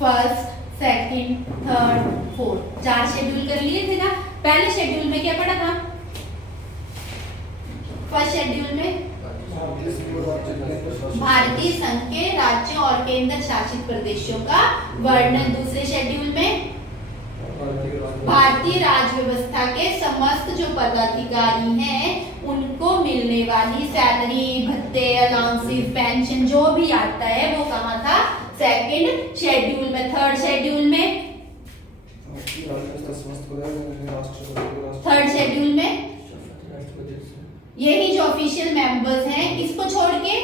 First, second, third, fourth, 4 schedule कर लिए थे ना। पहले शेड्यूल में क्या पढ़ा था? फर्स्ट शेड्यूल में भारतीय संघ के राज्यों और केंद्र शासित प्रदेशों का वर्णन। दूसरे शेड्यूल में भारतीय राज व्यवस्था के समस्त जो पदाधिकारी हैं उनको मिलने वाली सैलरी, भत्ते, अलाउंसेस, पेंशन जो भी आता है वो कहाँ था? सेकंड शेड्यूल में। थर्ड शेड्यूल में यही जो ऑफिशियल मेंबर्स हैं इसको छोड़ के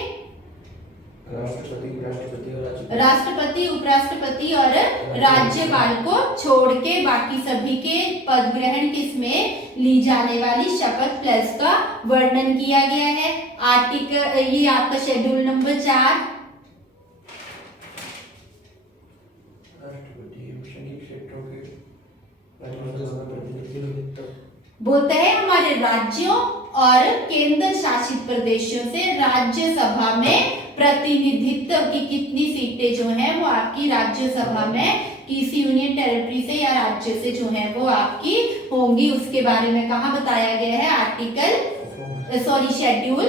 राष्ट्रपति, उपराष्ट्रपति और राज्यपाल को छोड़ के बाकी सभी के पद ग्रहण किसमें ली जाने वाली शपथ प्लस का वर्णन किया गया है। आर्टिकल ये आपका शेड्यूल नंबर 4। बोलते हैं हमारे राज्यों और केंद्र शासित प्रदेशों से राज्यसभा में प्रतिनिधित्व की कितनी सीटें जो हैं वो आपकी राज्यसभा में किसी यूनियन टेरिटरी से या राज्य से जो है वो आपकी होंगी, उसके बारे में कहाँ बताया गया है? आर्टिकल शेड्यूल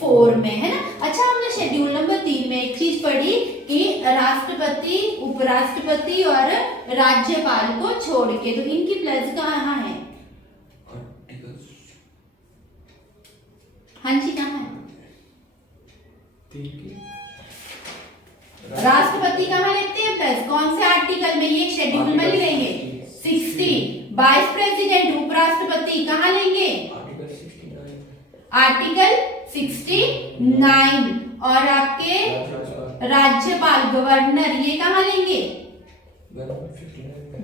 4 में, है ना। अच्छा, हमने शेड्यूल नंबर 3 में एक चीज पढ़ी कि राष्ट्रपति, उपराष्ट्रपति और राज्यपाल को छोड़ के, तो इनकी प्लस कहाँ है? हाँ जी, कहाँ है? राष्ट्रपति कहाँ लिखते हैं प्लस? कौन से आर्टिकल में? ये शेड्यूल में लेंगे 60। वाइस प्रेसिडेंट, उपराष्ट्रपति कहाँ लेंगे? आर्टिकल 69। और आपके राज्यपाल, गवर्नर, ये कहाँ लेंगे?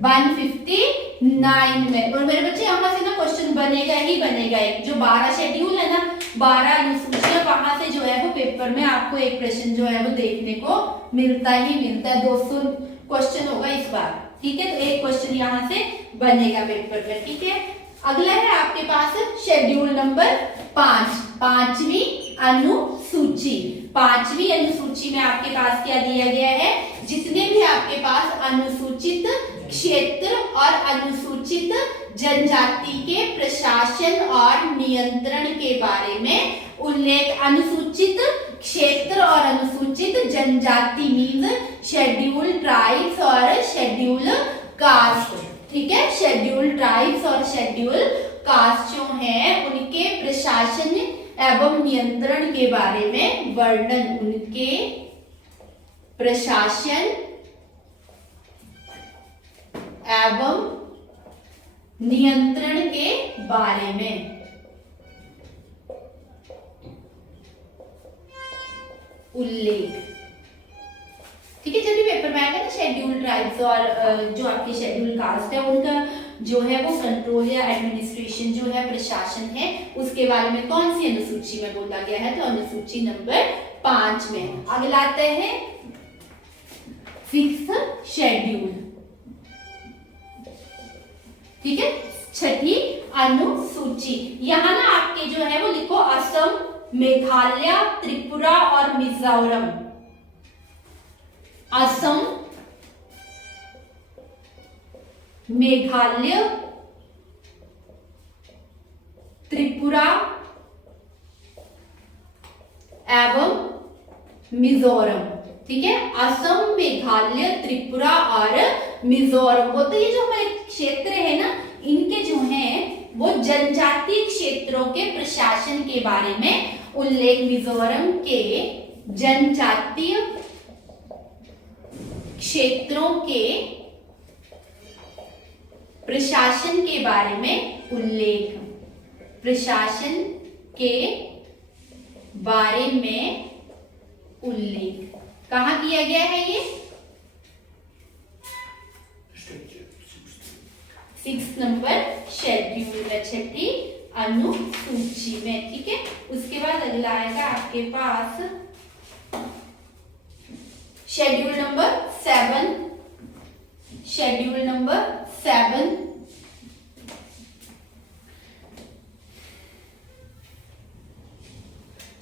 159 में। और मेरे बच्चे यहाँ से ना क्वेश्चन बनेगा ही बनेगा। एक जो 12 शेड्यूल है ना, 12 अनुसूचियां, वहां से जो है वो पेपर में आपको एक प्रश्न जो है वो देखने को मिलता ही मिलता है। 200 क्वेश्चन होगा इस बार, ठीक है। तो एक क्वेश्चन यहाँ से बनेगा पेपर में, ठीक है। अगला है आपके पास शेड्यूल नंबर 5, 5वीं अनुसूची। 5वीं अनुसूची में आपके पास क्या दिया गया है? जितने भी आपके पास अनुसूचित क्षेत्र और अनुसूचित जनजाति के प्रशासन और नियंत्रण के बारे में उल्लेख। अनुसूचित क्षेत्र और अनुसूचित जनजाति मीन्स शेड्यूल ट्राइब्स और शेड्यूल कास्ट, ठीक है। शेड्यूल ट्राइब्स और शेड्यूल कास्ट जो है उनके प्रशासन एवं नियंत्रण के बारे में वर्णन। उनके प्रशासन एवं नियंत्रण के बारे में उल्लेख, ठीक है। जब भी पेपर में आएगा ना शेड्यूल ट्राइब्स और जो आपकी शेड्यूल कास्ट है उनका जो है वो कंट्रोल या एडमिनिस्ट्रेशन जो है, प्रशासन है, उसके बारे में कौन सी अनुसूची में बोला गया है? तो अनुसूची नंबर 5 में। अगला आता है 6th शेड्यूल, ठीक है। 6ठी अनुसूची। यहाँ ना आपके जो है वो लिखो असम, मेघालय, त्रिपुरा और मिजोरम। असम, मेघालय, त्रिपुरा एवं मिजोरम, ठीक है। असम, मेघालय, त्रिपुरा और मिजोरम को, तो ये जो हमारे क्षेत्र है ना, इनके जो हैं वो जनजातीय क्षेत्रों के प्रशासन के बारे में उल्लेख। मिजोरम के जनजातीय क्षेत्रों के प्रशासन के बारे में उल्लेख। प्रशासन के बारे में उल्लेख कहाँ किया गया है? ये 6 नंबर शेड्यूल में, 6ठी अनुसूची में, ठीक है। उसके बाद अगला आएगा आपके पास शेड्यूल नंबर 7। शेड्यूल नंबर 7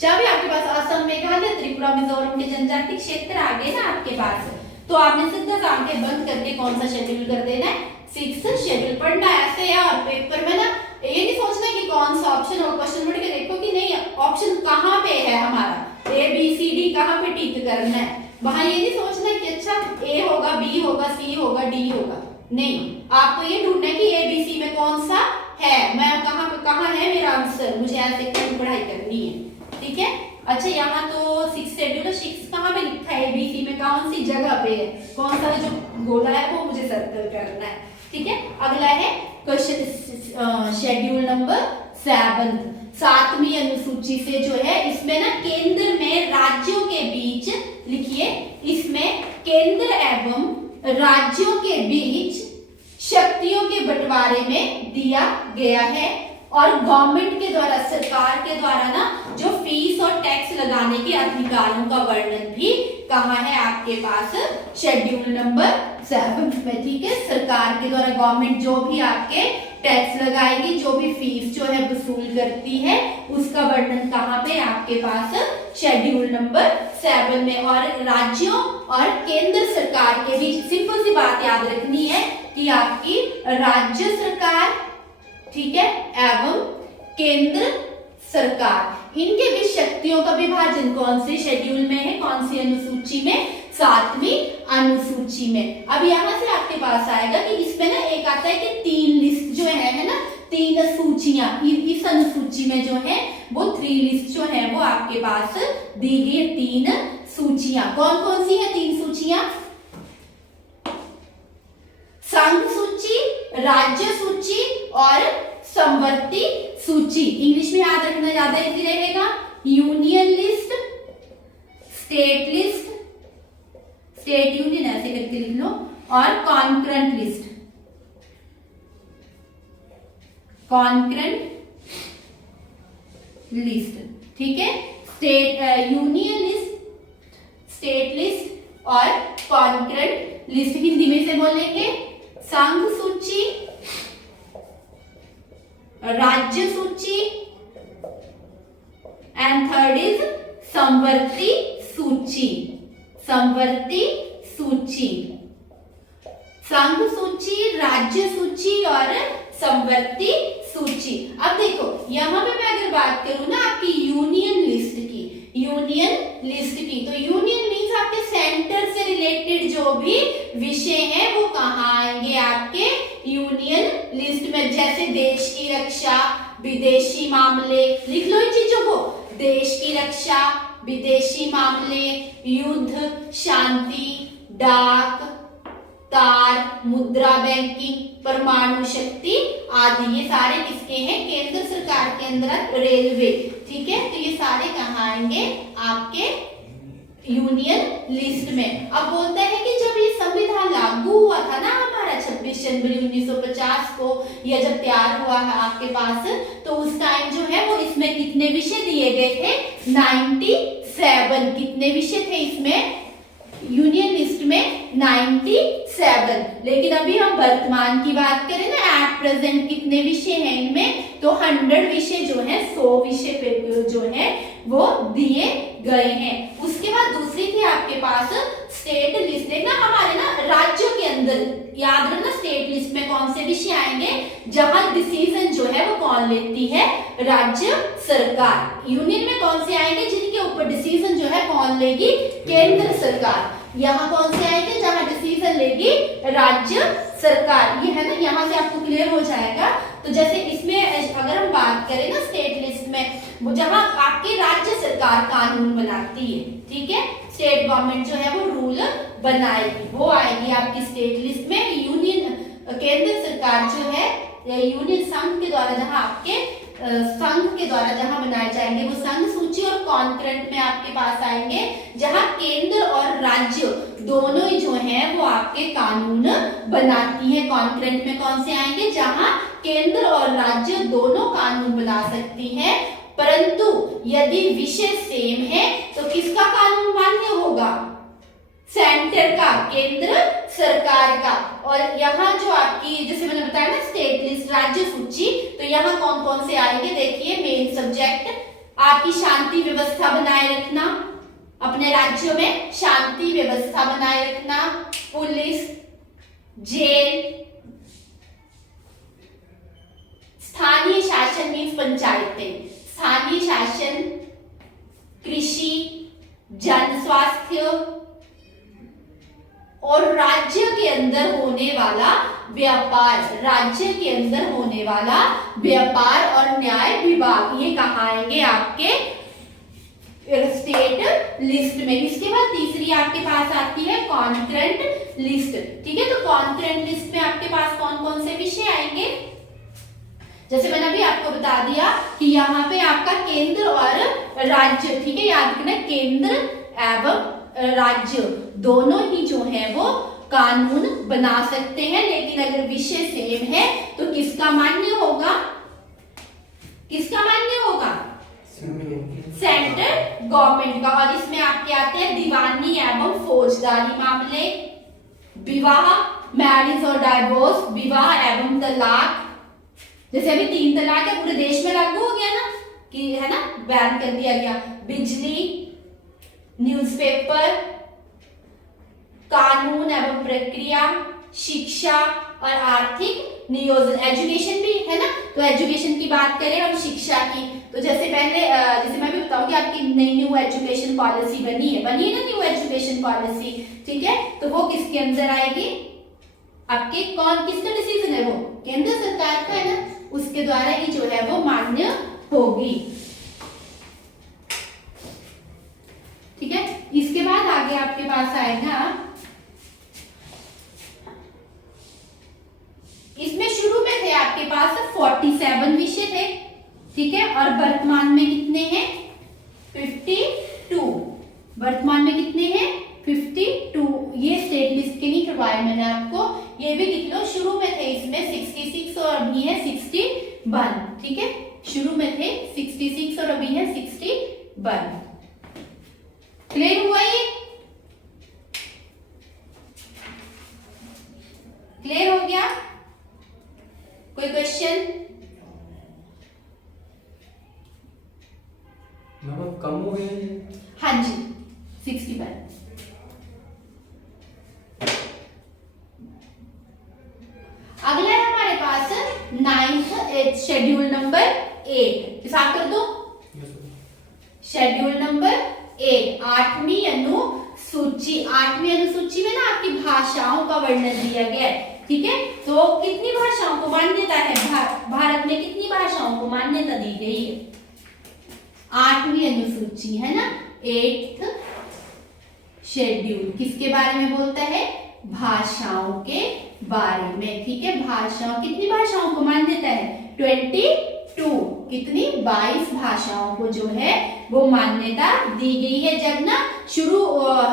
जब भी आपके पास असम, मेघालय, त्रिपुरा, मिजोरम के जनजाति क्षेत्र आ गए ना आपके पास, तो आपने सीधा आंखें बंद करके कौन सा शेड्यूल कर देना है, 6 शेड्यूल पढ़ना है ऐसे यार। पेपर में ना ये नहीं सोचना कि कौन सा ऑप्शन हो, क्वेश्चन पढ़ के देखो कि नहीं ऑप्शन कहाँ पे है हमारा, A B C D कहाँ पे टिक करना है। वहां ये नहीं सोचना कि अच्छा A होगा, B होगा, C होगा, D होगा, नहीं, आपको ये ढूंढना है कि A B C में कौन सा है, मैं कहाँ है मेरा आंसर, मुझे ऐसे पढ़ाई करनी है, ठीक है। अच्छा यहाँ तो 6 शेड्यूल, 6 कहाँ पे लिखा है, ABC में कौन सी जगह पे है, कौन सा जो गोला है वो मुझे सर्कल करना है, ठीक है। अगला है क्वेश्चन शेड्यूल नंबर 7, 7वीं अनुसूची से जो है इसमें ना केंद्र में राज्यों के बीच लिखिए, इसमें केंद्र एवं राज्यों के बीच शक्तियों के बंटवारे में दिया गया है और गवर्नमेंट के द्वारा, सरकार के द्वारा ना जो फीस और टैक्स लगाने के अधिकारों का वर्णन भी कहाँ है आपके पास, शेड्यूल नंबर 7 में, ठीक है। सरकार के द्वारा गवर्नमेंट जो भी आपके टैक्स लगाएगी, जो भी फीस जो है वसूल करती है, उसका वर्णन कहाँ पे आपके पास, शेड्यूल नंबर 7 में। और राज्यों और केंद्र सरकार के बीच सिंपल सी बात याद रखनी है कि आपकी राज्य सरकार, ठीक है, एवं केंद्र सरकार, इनके बीच शक्तियों का विभाजन कौन से शेड्यूल में है, कौन सी अनुसूची में, 7वीं अनुसूची में। अब यहाँ से आपके पास आएगा कि इसमें ना एक आता है कि 3 लिस्ट जो है ना, 3 सूचियां, इस अनुसूची में जो है वो 3 लिस्ट जो है वो आपके पास दी गई है, 3 सूचियां। कौन कौन सी है 3 सूचियां, संघ सूची, राज्य सूची और समवर्ती सूची। इंग्लिश में याद रखना ज्यादा इजी रहेगा, union list, state list, state union ऐसे करके लिख लो, और कॉन्करेंट लिस्ट, कॉन्करेंट लिस्ट, ठीक है। State union list, state list और कॉन्करेंट लिस्ट। हिंदी में से बोलेंगे संघ सूची, राज्य सूची एंड थर्ड इज समवर्ती सूची, समवर्ती सूची, संघ सूची, राज्य सूची और समवर्ती सूची। अब देखो यहां पे मैं अगर बात करूं ना आपकी यूनियन लिस्ट की, यूनियन लिस्ट की, तो यूनियन मींस आपके सेंटर से रिलेटेड जो भी विषय हैं वो कहाँ आएंगे आपके यूनियन लिस्ट में, जैसे देश की रक्षा, विदेशी मामले, लिख लो इन चीजों को, देश की रक्षा, विदेशी मामले, युद्ध, शांति, डाक, तार, मुद्रा बैंकिंग, परमाणु शक्ति आदि, ये सारे किसके हैं, केंद्र सरकार के अंदर, रेलवे, ठीक है। तो ये सारे कहाँ आएंगे आपके यूनियन लिस्ट में। अब बोलता है कि जब ये संविधान लागू हुआ था ना हमारा 26 जनवरी 1950 को, या जब तैयार हुआ है आपके पास, तो उस टाइम जो है वो इसमें कितने विषय दिए गए थे, 97, कितने विषय थे इसमें यूनियन लिस्ट में, 97। लेकिन अभी हम वर्तमान की बात करें ना, एट प्रेजेंट कितने विषय हैं इनमें, तो 100 विषय जो है, 100 विषय जो है वो दिए गए हैं। उसके बाद दूसरी थी आपके पास स्टेट लिस्ट। देखना हमारे ना राज्यों के अंदर, याद रखना स्टेट लिस्ट में कौन से विषय आएंगे, जहां डिसीजन जो है वो कौन लेती है, राज्य सरकार। यूनियन में कौन से आएंगे जिनके ऊपर डिसीजन जो है कौन लेगी, केंद्र सरकार। यहाँ कौन से आएंगे जहां डिसीजन लेगी राज्य सरकार। ये है ना, यहाँ से आपको क्लियर हो जाएगा। तो जैसे इसमें अगर हम बात करें ना स्टेट लिस्ट में, वो जहां आपकी राज्य सरकार कानून बनाती है, ठीक है, स्टेट गवर्नमेंट जो है वो रूल बनाएगी, वो आएगी आपकी स्टेट लिस्ट में। यूनियन केंद्र सरकार जो है, यूनियन संघ के द्वारा जहां आपके संघ के द्वारा जहां बनाए जाएंगे वो संघ सूची, और कॉन्करेंट में आपके पास आएंगे जहां केंद्र और राज्य दोनों ही जो है वो आपके कानून बनाती है। कॉन्करेंट में कौन से आएंगे, जहां केंद्र और राज्य दोनों कानून बना सकती है, परंतु यदि विषय सेम है तो किसका कानून मान्य होगा, सेंटर का, केंद्र सरकार का। और यहाँ जो आपकी, जैसे मैंने बताया ना स्टेट लिस्ट, राज्य सूची, तो यहाँ कौन कौन से आएंगे देखिए। मेन सब्जेक्ट आपकी शांति व्यवस्था बनाए रखना, अपने राज्यों में शांति व्यवस्था बनाए रखना, पुलिस, जेल, स्थानीय शासन मीन्स पंचायतें, स्थानीय शासन, कृषि, जन स्वास्थ्य और राज्य के अंदर होने वाला व्यापार, राज्य के अंदर होने वाला व्यापार और न्याय विभाग, ये कहाँ आएंगे आपके स्टेट लिस्ट में। इसके बाद तीसरी आपके पास आती है कॉन्करेंट लिस्ट। ठीक है, तो कॉन्करेंट लिस्ट में आपके पास कौन कौन से विषय आएंगे, जैसे मैंने अभी आपको बता दिया कि यहाँ पे आपका केंद्र और राज्य, ठीक है, याद रखना केंद्र एवं राज्य दोनों ही जो है वो कानून बना सकते हैं, लेकिन अगर विषय सेम है तो किसका मान्य होगा, किसका मान्य होगा, सेंट्रल गवर्नमेंट का। और इसमें आपके आते हैं दीवानी एवं फौजदारी मामले, विवाह, मैरिज और डाइवोर्स, विवाह एवं तलाक, जैसे अभी 3 तलाक है पूरे देश में लागू हो गया ना, कि है ना, बैन कर दिया गया, बिजली, न्यूज़पेपर, कानून एवं प्रक्रिया, शिक्षा और आर्थिक नियोजन, एजुकेशन भी है ना, तो एजुकेशन की बात करें हम शिक्षा की, तो जैसे पहले जैसे मैं भी बताऊं कि आपकी नई न्यू एजुकेशन पॉलिसी बनी है ना, न्यू एजुकेशन पॉलिसी, ठीक है, तो वो किसके अंदर आएगी, आपके कौन, किसका डिसीजन है वो, केंद्र सरकार का है ना, उसके द्वारा ही जो है वो मान्य होगी। ठीक है, इसके बाद आगे आपके पास आएगा, इसमें शुरू में थे आपके पास 47 विषय थे, ठीक है, और वर्तमान में कितने हैं, 52, वर्तमान में कितने हैं, 52। ये स्टेट लिस्ट के नहीं करवाए मैंने आपको, ये भी लिख लो, शुरू में थे इसमें 66 और अभी है 61, ठीक है, शुरू में थे 66 और अभी है 61। क्लियर हुआ ये, क्लियर हो गया, कोई क्वेश्चन? कम हो गया, हाँ जी 61। अगला है हमारे पास 9th शेड्यूल नंबर 8, साफ कर दो, शेड्यूल नंबर 8, 8वीं अनुसूची। 8वीं अनुसूची में ना आपकी भाषाओं का वर्णन दिया गया है, ठीक है, तो कितनी भाषाओं को मान्यता है, भारत में कितनी भाषाओं को मान्यता दी गई है, 8वीं अनुसूची है ना, 8th शेड्यूल किसके बारे में बोलता है, भाषाओं के बारे में, ठीक है, भाषाओं, कितनी भाषाओं को मान्यता है, 22, कितनी, 22 भाषाओं को जो है वो मान्यता दी गई है। जब ना शुरू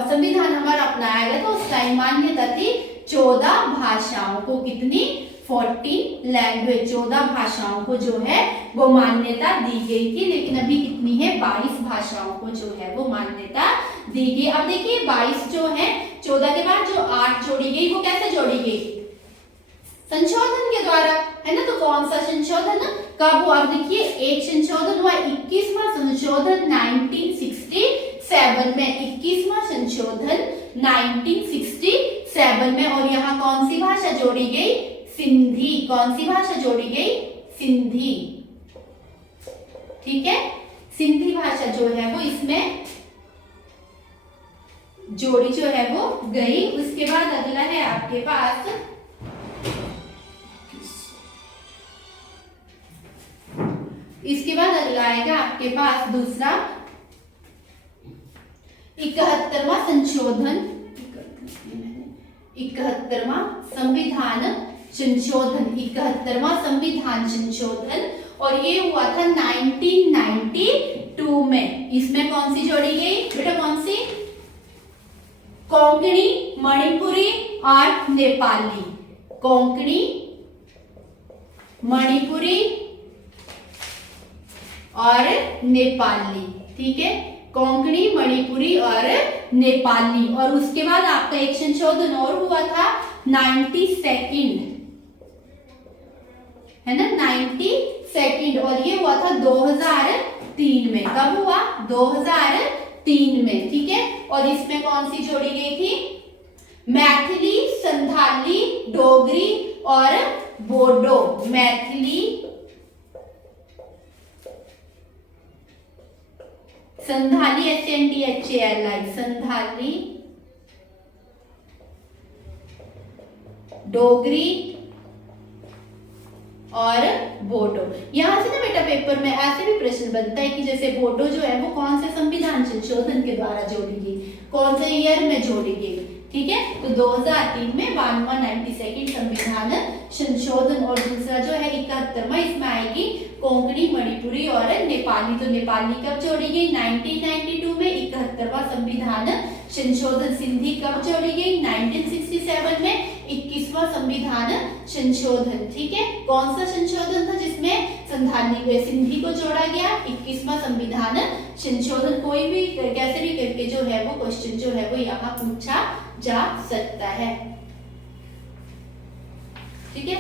संविधान हमारा अपनाया गया तो उस टाइम मान्यता थी 14 भाषाओं को, कितनी, 14 लैंग्वेज, 14 भाषाओं को जो है वो मान्यता दी गई थी, लेकिन अभी कितनी है, 22 भाषाओं को जो है वो मान्यता दी गई। अब देखिए 22 जो है, 14 के बाद जो 8 जोड़ी गई, वो कैसे जोड़ी गई, संशोधन के द्वारा, है ना, तो कौन सा संशोधन, कब हुआ, अब देखिए एक संशोधन हुआ 21वां संशोधन 1967 में, 21वां संशोधन 1967 में, और यहाँ कौन सी भाषा जोड़ी गई, सिंधी, कौन सी भाषा जोड़ी गई, सिंधी, ठीक है, सिंधी भाषा जो है वो इसमें जोड़ी जो है वो गई। उसके बाद अगला है आपके पास इसके बाद अगला आएगा आपके पास दूसरा 71वां संशोधन, 71वां संविधान संशोधन, 71वां संविधान संशोधन, और ये हुआ था 1992 में। इसमें कौन सी जोड़ी गई बेटा, कौन सी, कोंकणी, मणिपुरी और नेपाली, कोंकणी, मणिपुरी और नेपाली, ठीक है, कोंकणी, मणिपुरी और नेपाली। और उसके बाद आपका एक संशोधन और हुआ था 92nd, है ना, 92nd, और ये हुआ था 2003 में। कब हुआ, 2003 1903 में, ठीक है। और इसमें कौन सी जोड़ी गई थी? मैथिली, संथाली, डोगरी और बोडो। मैथिली, संथाली, SNTHALI, संथाली, डोगरी और बोडो। यहां से ना बेटा पेपर में ऐसे भी प्रश्न बनता है कि जैसे बोडो जो है वो कौन से संविधान संशोधन के द्वारा जोड़ी गई, कौन से ईयर में जोड़ी गई, ठीक है। तो 2003 में 92 संविधान संशोधन। और दूसरा जो है 71वां, इसमें आएगी कोंकणी, मणिपुरी और नेपाली। तो नेपाली कब जोड़ी गई? 1992 में 71वां संविधान संशोधन। सिंधी कब जोड़ी गई? 1967 में 21वां संविधान संशोधन, ठीक है। कौन सा संशोधन था जिसमें संथाली सिंधी को जोड़ा गया? 21वां संविधान संशोधन। कोई भी कैसे भी करके जो है वो क्वेश्चन जो है वो यहाँ पूछा जा सकता है, ठीक है।